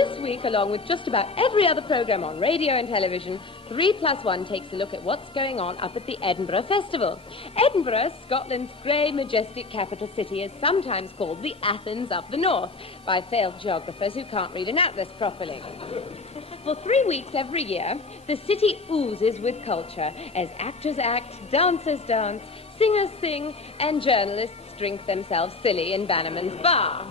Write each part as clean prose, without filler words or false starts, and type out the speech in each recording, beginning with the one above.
This week, along with just about every other programme on radio and television, 3+1 takes a look at what's going on up at the Edinburgh Festival. Edinburgh, Scotland's grey, majestic capital city, is sometimes called the Athens of the North by failed geographers who can't read an atlas properly. For 3 weeks every year, the city oozes with culture as actors act, dancers dance, singers sing, and journalists drink themselves silly in Bannerman's bar.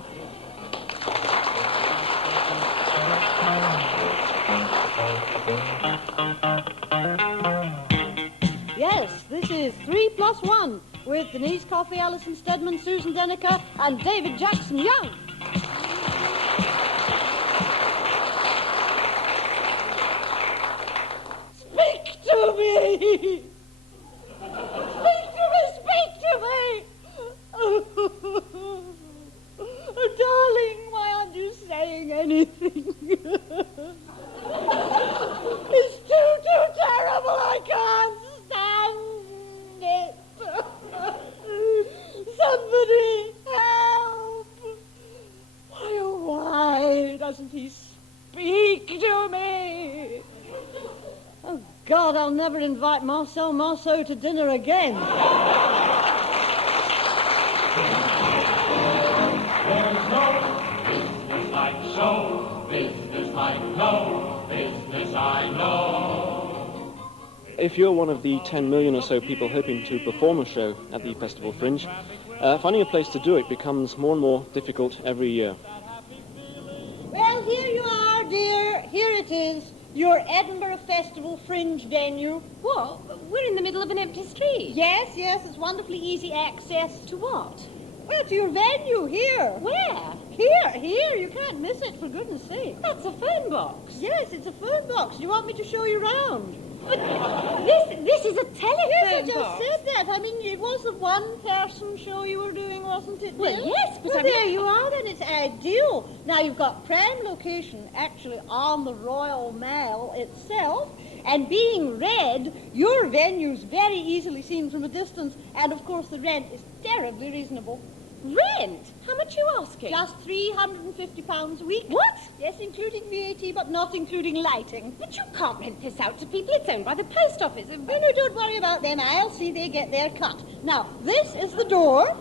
Yes, this is 3+1 with Denise Coffey, Alison Steadman, Susan Denekar, and David Jackson Young. Speak to me! Speak to me! Oh, darling, why aren't you saying anything? It's too terrible. I can't stand it. Somebody help. Why, oh, why doesn't he speak to me? Oh, God, I'll never invite Marceau to dinner again. There's no business like show, business like no business I know. If you're one of the 10 million or so people hoping to perform a show at the Festival Fringe, finding a place to do it becomes more and more difficult every year. Well, here you are, dear. Here it is, your Edinburgh Festival Fringe venue. What? We're in the middle of an empty street. Yes, it's wonderfully easy access. To what? Well, to your venue, here. Where? Here, you can't miss it, for goodness sake. That's a phone box. Yes, it's a phone box. Do you want me to show you round? But this is a telephone Yes, I just box. said that. I mean, it was a one-person show you were doing, wasn't it, Well, dear? yes, but well, I mean... there you are, then. It's ideal. Now, you've got prime location, actually, on the Royal Mile itself, and being red, your venue's very easily seen from a distance, and, of course, the rent is terribly reasonable. Rent? How much are you asking? Just £350 a week. What? Yes, including VAT, but not including lighting. But you can't rent this out to people. It's owned by the post office. No, don't worry about them. I'll see they get their cut. Now, this is the door.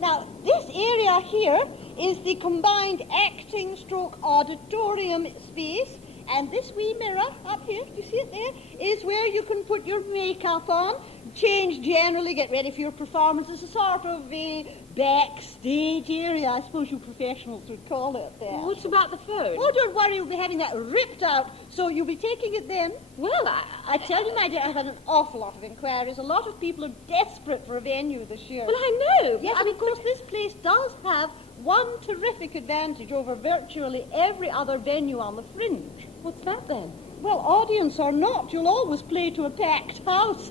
Now, this area here is the combined acting stroke auditorium space. And this wee mirror up here, do you see it there, is where you can put your makeup on, change generally, get ready for your performance. It's a sort of a backstage area, I suppose you professionals would call it there. What about the phone? Oh, don't worry, we'll be having that ripped out, so you'll be taking it then. Well, I tell you, my dear, I've had an awful lot of inquiries. A lot of people are desperate for a venue this year. Well, I know. Yes, and of course, this place does have one terrific advantage over virtually every other venue on the Fringe. What's that, then? Well, audience or not, you'll always play to a packed house.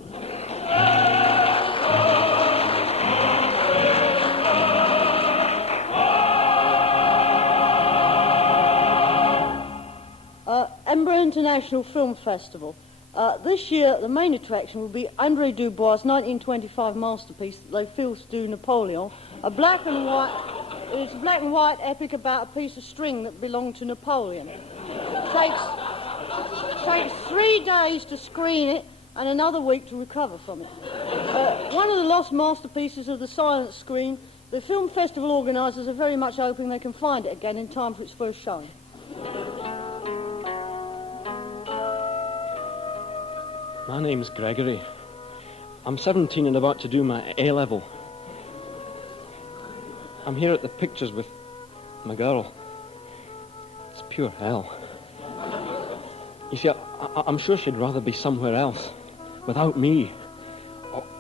Edinburgh International Film Festival. This year, the main attraction will be André Dubois' 1925 masterpiece, Les Fils du Napoleon, a black and white epic about a piece of string that belonged to Napoleon. Takes 3 days to screen it and another week to recover from it. One of the lost masterpieces of the silent screen, the film festival organisers are very much hoping they can find it again in time for its first showing. My name's Gregory. I'm 17 and about to do my A-level. I'm here at the pictures with my girl. It's pure hell. You see, I'm sure she'd rather be somewhere else, without me,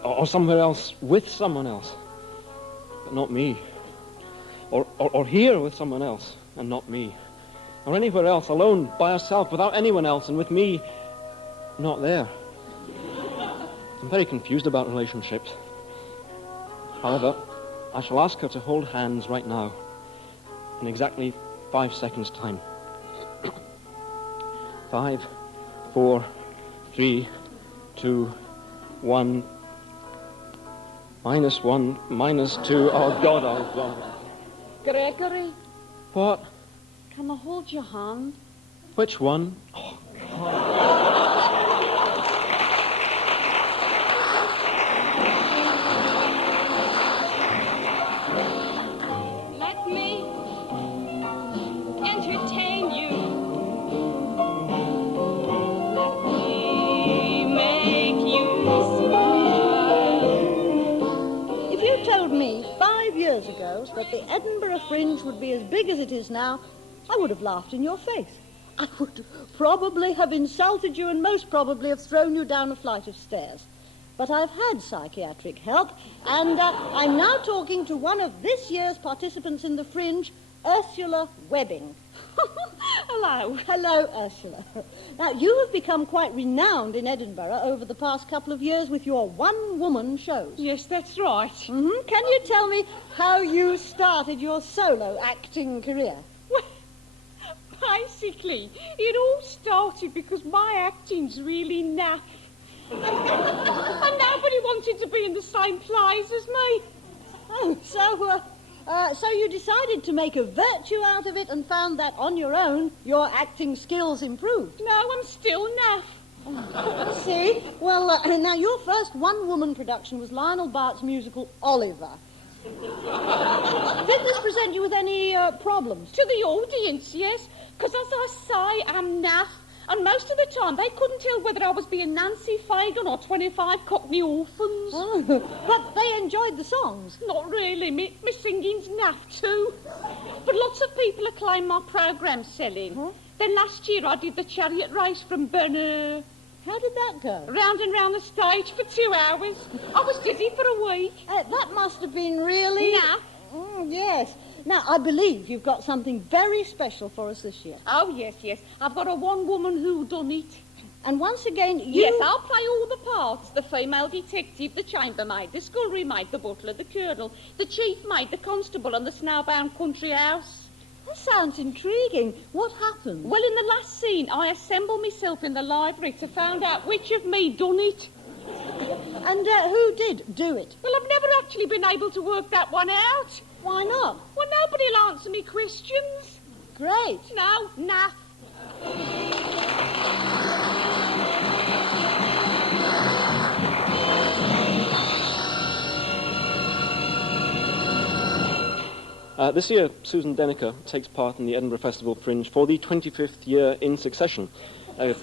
or somewhere else with someone else, but not me, or here with someone else, and not me, or anywhere else, alone, by herself, without anyone else, and with me, not there. I'm very confused about relationships. However, I shall ask her to hold hands right now, in exactly 5 seconds' time. 5, 4, 3, 2, 1. -1, -2. Oh, God, oh, God. Gregory, What? Can I hold your hand? Which one? Let me entertain you. Let me make you smile. If you told me 5 years ago that the Edinburgh Fringe would be as big as it is now, I would have laughed in your face. I would probably have insulted you and most probably have thrown you down a flight of stairs. But I've had psychiatric help, and I'm now talking to one of this year's participants in the Fringe, Ursula Webbing. Hello. Hello, Ursula. Now, you have become quite renowned in Edinburgh over the past couple of years with your one-woman shows. Yes, that's right. Mm-hmm. Can you tell me how you started your solo acting career? Well, basically, it all started because my acting's really naff. And nobody wanted to be in the same plays as me. Oh, so you decided to make a virtue out of it and found that on your own your acting skills improved. No, I'm still naff. See? Well, now your first one-woman production was Lionel Bart's musical Oliver. Did this present you with any problems? To the audience, yes, because as I say, I'm naff. And most of the time, they couldn't tell whether I was being Nancy Fagan or 25 Cockney orphans. Oh, but they enjoyed the songs. Not really. Me singing's naff too. But lots of people acclaim my programme's selling. Huh? Then last year I did the chariot race from Bernard. How did that go? Round and round the stage for 2 hours. I was dizzy for a week. That must have been really... Naff. Yes. Now, I believe you've got something very special for us this year. Oh, yes. I've got a one-woman whodunit. And once again, you... Yes, I'll play all the parts. The female detective, the chambermaid, the scullery maid, the butler, the colonel, the chief maid, the constable, and the snowbound country house. That sounds intriguing. What happened? Well, in the last scene, I assembled myself in the library to find out which of me done it. And who did do it? Well, I've never actually been able to work that one out. Why not? Well, nobody'll answer me questions. Great. No, naff. This year, Susan Denekar takes part in the Edinburgh Festival Fringe for the 25th year in succession.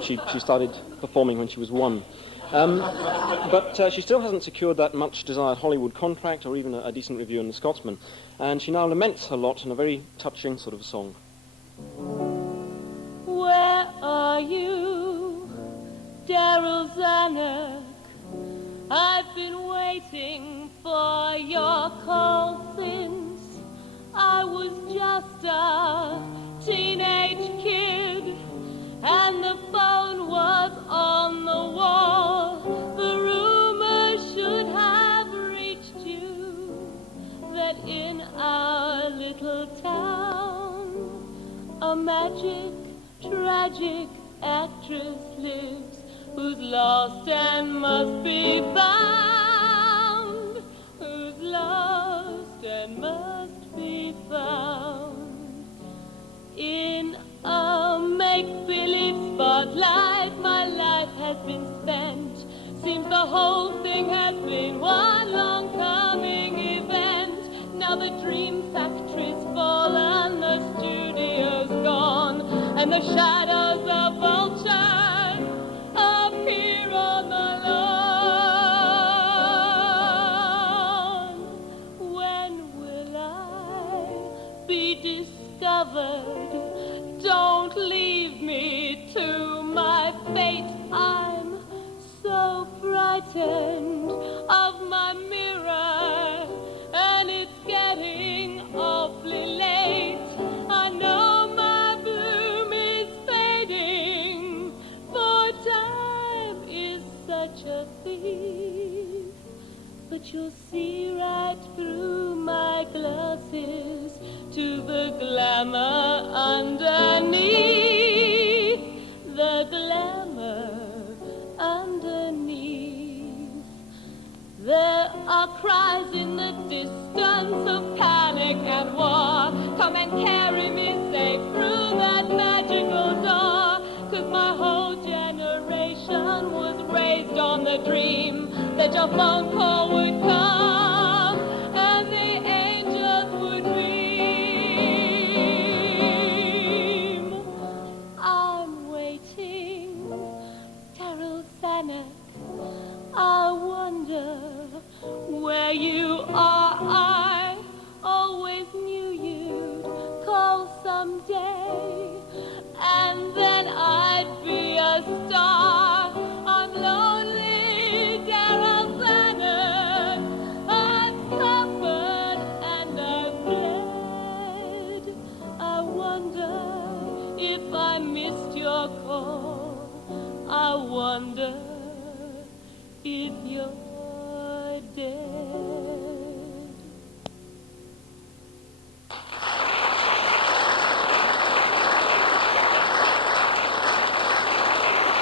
She started performing when she was 1. But she still hasn't secured that much-desired Hollywood contract or even a decent review in The Scotsman. And she now laments her lot in a very touching sort of song. Where are you, Daryl Zanuck? I've been waiting for your call since I was just a teenage kid, and the phone was on the wall. The rumor should have reached you that in our little town a magic, tragic actress lives who's lost and must be found, who's lost and must be found. In a make-believe spotlight my life has been spent. Seems the whole thing has been one long coming event. Now the dream factory's fallen, the studio's gone, and the shadows of vultures appear on the lawn. When will I be discovered? Don't leave me to my fate. I'm so frightened of my mirror, and it's getting awfully late. I know my bloom is fading, for time is such a thief. But you'll see right through my glasses to the glamour underneath, the glamour underneath. There Our cries in the distance of panic and war. Come and carry me safe through that magical door. 'Cause my whole generation was raised on the dream that your phone call would come and the angels would beam. I'm waiting, Terrell Sanek. I wonder where you are. I always knew you'd call someday, and then I'd be a star. I'm lonely, Daryl Zanuck. I've suffered and I've bled. I wonder if I missed your call. I wonder if you're dead.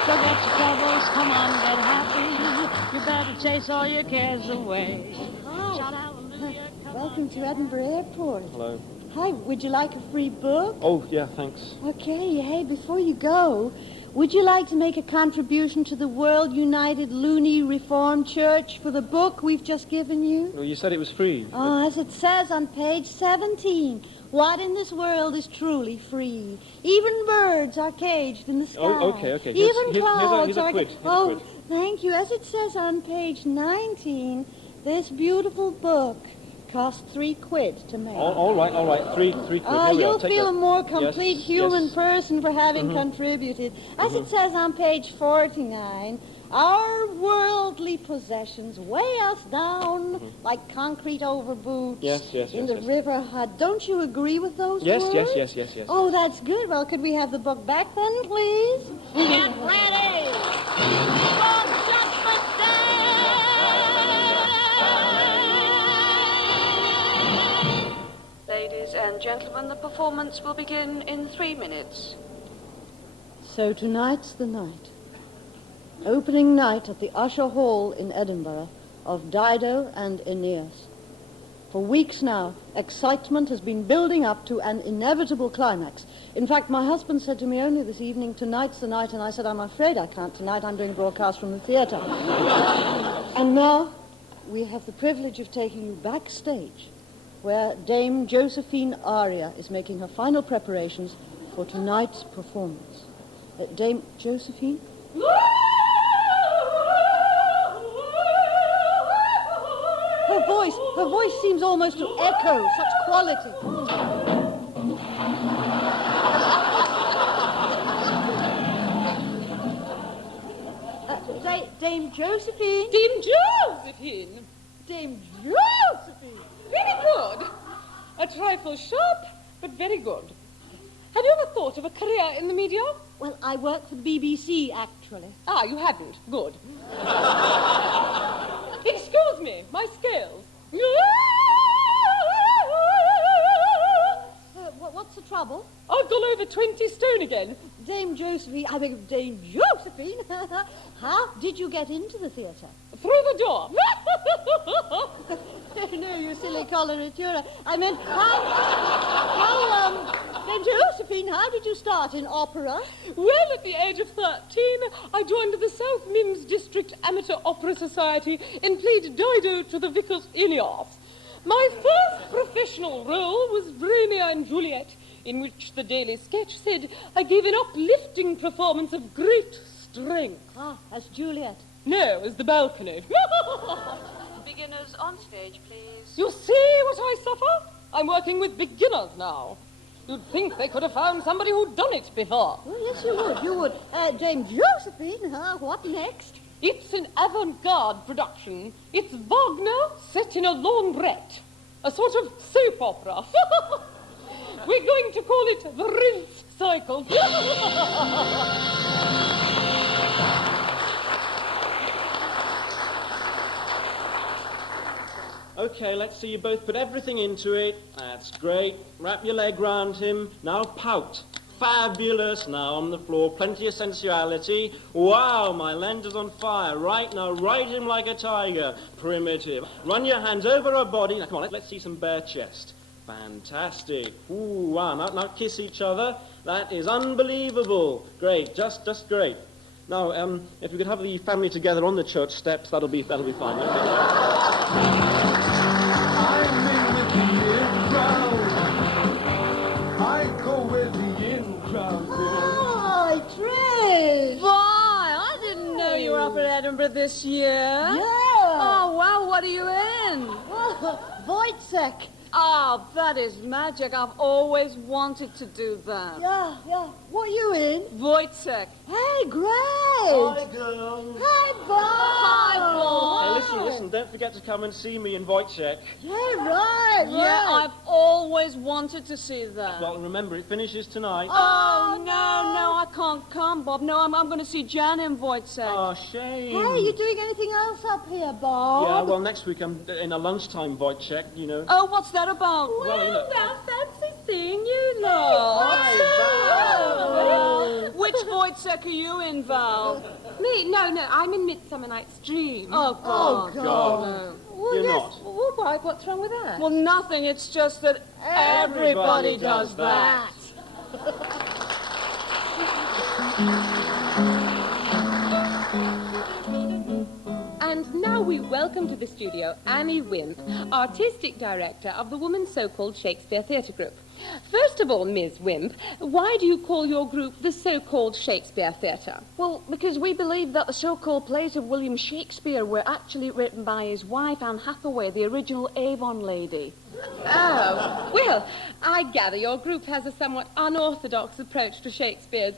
Forget your troubles, come on, get happy. You better chase all your cares away. Hi. Shout hallelujah, come Welcome to Edinburgh Airport. Hello. Hi, would you like a free book? Oh, yeah, thanks. Okay, hey, before you go, would you like to make a contribution to the World United Loony Reformed Church for the book we've just given you? No, you said it was free. Oh, as it says on page 17, what in this world is truly free? Even birds are caged in the sky. Oh, okay. Even clouds here's a are... quid. Oh, thank you. As it says on page 19, this beautiful book cost £3 to make. All right. Three quid. Ah, Here we are. you'll Take feel that. a more complete Yes, human yes. person for having contributed. As it says on page 49, our worldly possessions weigh us down like concrete over boots Yes, in the yes. river Hud. Don't you agree with those Yes, words? yes. Oh, that's good. Well, could we have the book back then, please? Get ready! For Judgment Day! Ladies and gentlemen, the performance will begin in 3 minutes. So tonight's the night. Opening night at the Usher Hall in Edinburgh of Dido and Aeneas. For weeks now, excitement has been building up to an inevitable climax. In fact, my husband said to me only this evening, tonight's the night, and I said, I'm afraid I can't tonight. I'm doing a broadcast from the theatre. And now we have the privilege of taking you backstage, where Dame Josephine Aria is making her final preparations for tonight's performance. Dame Josephine? Her voice seems almost to echo such quality. Dame Josephine? Dame Josephine! Dame Josephine! Very good. A trifle sharp, but very good. Have you ever thought of a career in the media? Well, I work for the BBC, actually. Ah, you hadn't. Good. Excuse me, my scales. What's the trouble? I've gone over 20 stone again. Dame Josephine, I beg Dame Josephine. How did you get into the theatre? Through the door. No, you silly coloratura. I meant, Dame Josephine, how did you start in opera? Well, at the age of 13, I joined the South Mims District Amateur Opera Society and played Dido to the Vicar's Aeneas. My first professional role was Romeo and Juliet, in which the Daily Sketch said I gave an uplifting performance of great strength. Ah, as Juliet. No, as the balcony. Beginners on stage, please. You see what I suffer? I'm working with beginners now. You'd think they could have found somebody who'd done it before. Oh, yes, you would. Dame Josephine, what next? It's an avant-garde production. It's Wagner set in a laundrette. A sort of soap opera. We're going to call it the rinse cycle. Okay, let's see you both put everything into it. That's great. Wrap your leg round him. Now pout. Fabulous. Now on the floor, plenty of sensuality. Wow, my lender's on fire. Right now, ride him like a tiger. Primitive. Run your hands over her body. Now, come on, let's see some bare chest. Fantastic. Ooh, wow. Now kiss each other. That is unbelievable. Great, just great. Now, if we could have the family together on the church steps, that'll be fine. I'm in with the in crowd. I go with the in crowd. Hi, Trish. Why, I didn't know you were up at Edinburgh this year. Yeah. Oh, well, what are you in? Oh, Wojciech. Oh, that is magic. I've always wanted to do that. Yeah. What are you in? Wojciech. Hey, great. Hi, girl. Hi, Bob. Hey, listen, don't forget to come and see me in Wojciech. Yeah, right. Yeah, I've always wanted to see that. Well, remember, it finishes tonight. Oh, no, I can't come, Bob. No, I'm going to see Jan in Wojciech. Oh, shame. Hey, you doing anything else up here, Bob? Yeah, well, next week I'm in a lunchtime Wojciech, you know. Oh, what's that about? Well, you know. Well, fancy seeing you lot. Which Wojciech are you in, Val? Me? No, I'm in Midsummer Night's Dream. Oh, God. God. Well, You're yes. not. Well, why? What's wrong with that? Well, nothing. It's just that everybody does that. And now we welcome to the studio Annie Wimp, artistic director of the Women's So-Called Shakespeare Theatre Group. First of all, Ms. Wimp, why do you call your group the So-Called Shakespeare Theatre? Well, because we believe that the so-called plays of William Shakespeare were actually written by his wife, Anne Hathaway, the original Avon lady. Oh, well, I gather your group has a somewhat unorthodox approach to Shakespeare's,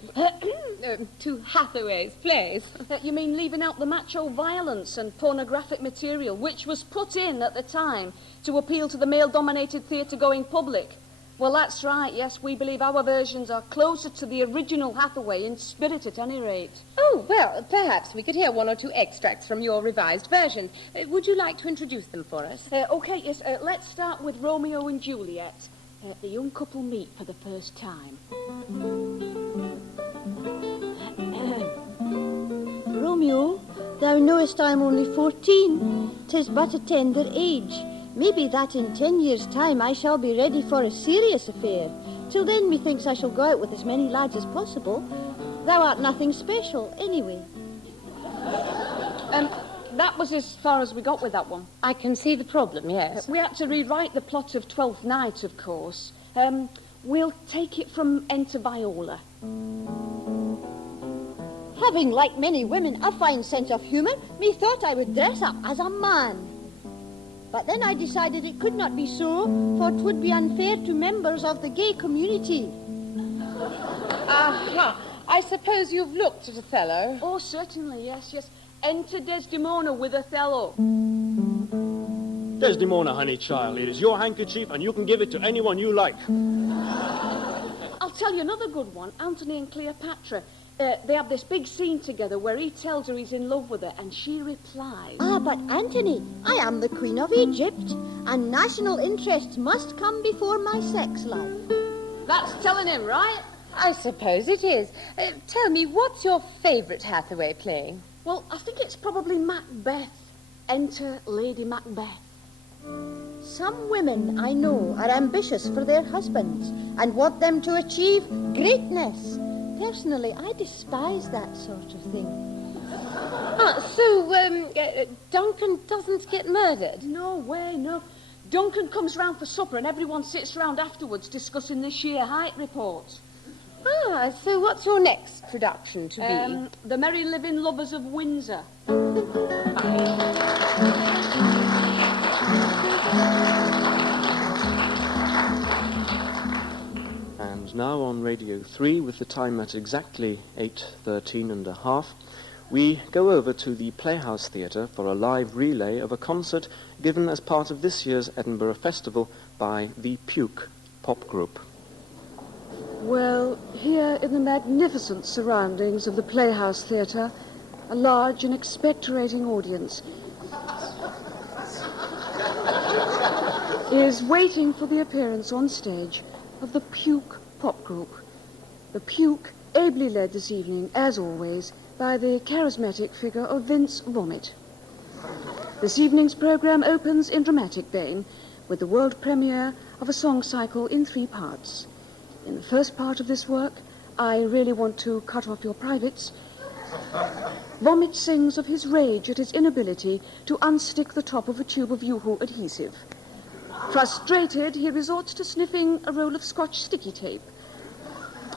to Hathaway's plays. You mean leaving out the macho violence and pornographic material, which was put in at the time to appeal to the male-dominated theatre-going public? Well, that's right, yes, we believe our versions are closer to the original Hathaway, in spirit at any rate. Oh, well, perhaps we could hear one or two extracts from your revised version. Would you like to introduce them for us? Okay, yes, let's start with Romeo and Juliet. The young couple meet for the first time. Romeo, thou knowest I am only 14. 'Tis but a tender age. Maybe that in 10 years' time I shall be ready for a serious affair. Till then, methinks I shall go out with as many lads as possible. Thou art nothing special, anyway. That was as far as we got with that one. I can see the problem, yes. We had to rewrite the plot of Twelfth Night, of course. We'll take it from Enter Viola. Having, like many women, a fine sense of humour, methought I would dress up as a man. But then I decided it could not be so, for 'twould be unfair to members of the gay community. Aha! I suppose you've looked at Othello. Oh, certainly, yes. Enter Desdemona with Othello. Desdemona, honey child, it is your handkerchief and you can give it to anyone you like. I'll tell you another good one, Antony and Cleopatra. They have this big scene together where he tells her he's in love with her and she replies. Ah, but Antony, I am the Queen of Egypt, and national interests must come before my sex life. That's telling him, right? I suppose it is. Tell me, what's your favourite Hathaway play? Well, I think it's probably Macbeth. Enter Lady Macbeth. Some women, I know, are ambitious for their husbands and want them to achieve greatness. Personally, I despise that sort of thing. So Duncan doesn't get murdered? No way, no. Duncan comes round for supper and everyone sits round afterwards discussing the sheer height report. So what's your next production to be? The Merry Living Lovers of Windsor. And now on Radio 3, with the time at exactly 8:13 we go over to the Playhouse Theatre for a live relay of a concert given as part of this year's Edinburgh Festival by the Puke pop group. Well, here in the magnificent surroundings of the Playhouse Theatre, a large and expectorating audience is waiting for the appearance on stage of the Puke pop group. The Puke, ably led this evening, as always, by the charismatic figure of Vince Vomit. This evening's programme opens in dramatic vein with the world premiere of a song cycle in 3 parts. In the first part of this work, I Really Want to Cut Off Your Privates, Vomit sings of his rage at his inability to unstick the top of a tube of Yoo-hoo adhesive. Frustrated, he resorts to sniffing a roll of Scotch sticky tape.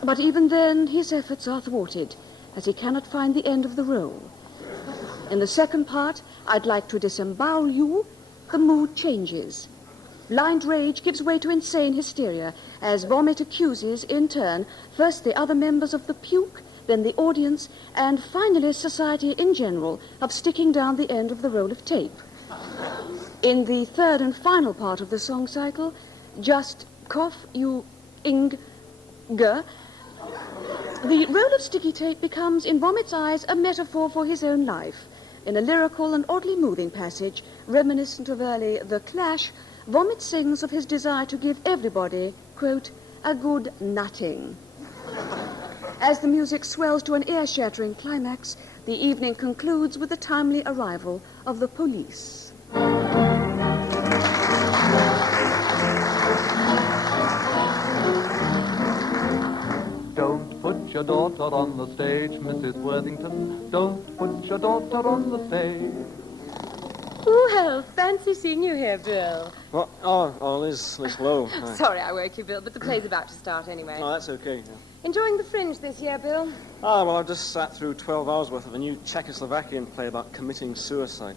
But even then, his efforts are thwarted, as he cannot find the end of the roll. In the second part, I'd like to disembowel you. The mood changes. Blind rage gives way to insane hysteria, as Vomit accuses, in turn, first the other members of the Puke, then the audience, and finally society in general, of sticking down the end of the roll of tape. In the third and final part of the song cycle, Just Cough You Ing G, the roll of sticky tape becomes, in Vomit's eyes, a metaphor for his own life. In a lyrical and oddly moving passage, reminiscent of early The Clash, Vomit sings of his desire to give everybody, quote, a good nutting. As the music swells to an ear-shattering climax, the evening concludes with the timely arrival of the police. Don't put your daughter on the stage, Mrs. Worthington. Don't put your daughter on the stage. Well, fancy seeing you here, Bill. What? Oh, Liz Lowe. Hi. Sorry I woke you, Bill, but the play's about to start anyway. Oh, that's okay. Yeah. Enjoying the Fringe this year, Bill? Well, I've just sat through 12 hours worth of a new Czechoslovakian play about committing suicide.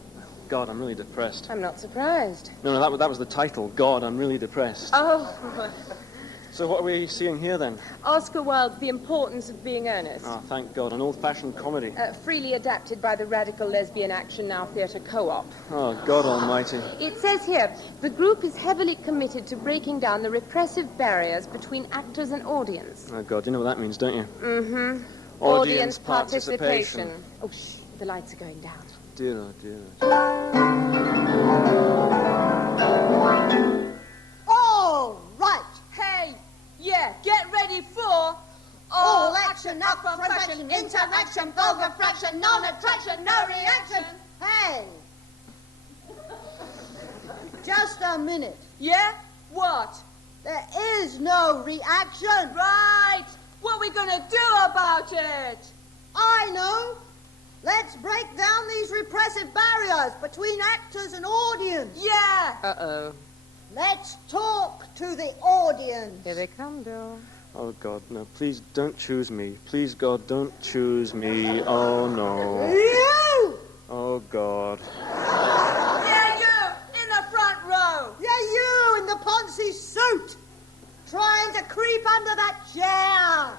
God, I'm really depressed. I'm not surprised. No, that was the title. God, I'm really depressed. Oh. So what are we seeing here, then? Oscar Wilde's The Importance of Being Earnest. Oh, thank God, an old-fashioned comedy. Freely adapted by the Radical Lesbian Action Now Theatre Co-op. Oh, God almighty. It says here, the group is heavily committed to breaking down the repressive barriers between actors and audience. Oh, God, you know what that means, don't you? Mm-hmm. Audience participation. Oh, shh, the lights are going down. Dear, oh, dear. All right. Hey, yeah, get ready for... All action, up for fraction, interaction, vulgar fraction, non-attraction, no reaction. Hey. Just a minute. Yeah? What? There is no reaction. Right! What are we going to do about it? I know. Let's break down these repressive barriers between actors and audience. Yeah! Uh-oh. Let's talk to the audience. Here they come, Bill. Oh, God, no, please don't choose me. Please, God, don't choose me. Oh, no. You! Oh, God. Yeah, you! In the front row! Yeah, you in the Ponzi suit, trying to creep under that chair.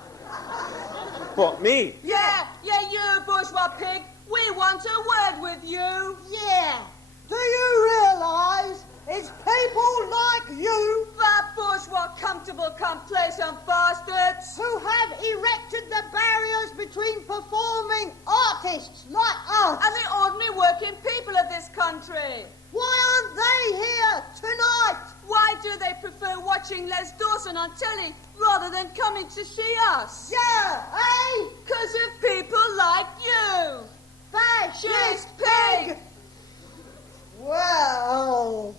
What, me? Yeah, you, bourgeois pig. We want a word with you. Yeah. Do you realize it's people like you That bourgeois comfortable complacent bastards. who have erected the barriers between performing artists like us? And the ordinary working people of this country. Why aren't they here tonight? Why do they prefer watching Les Dawson on telly rather than coming to see us? Yeah, eh? 'Cause of people like you. Fascist pig! Well,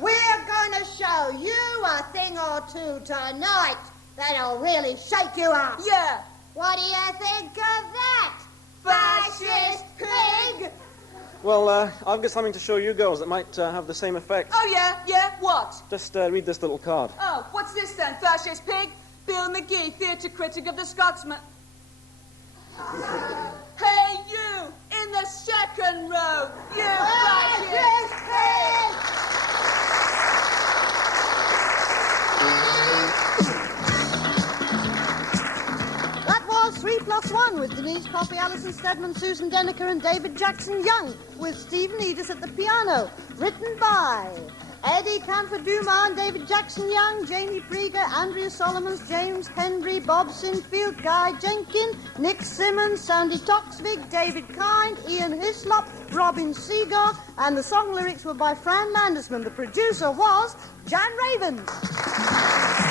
we're going to show you a thing or two tonight that'll really shake you up. Yeah. What do you think of that, Fascist pig? Well, I've got something to show you girls that might have the same effect. Oh, yeah, what? Just read this little card. Oh, what's this then, fascist pig? Bill McGee, theatre critic of the Scotsman. Hey, you, in the second row, you fascist pig! That was 3+1 with Denise Coffey, Alison Steadman, Susan Denekar and David Jackson Young, with Stephen Edis at the piano. Written by Eddie Camphor Dumas, David Jackson Young, Jamie Prieger, Andrea Solomons, James Hendry, Bob Sinfield, Guy Jenkins, Nick Simmons, Sandy Toxvig, David Kind, Ian Hislop, Robin Seagar, and the song lyrics were by Fran Landesman. The producer was Jan Ravens.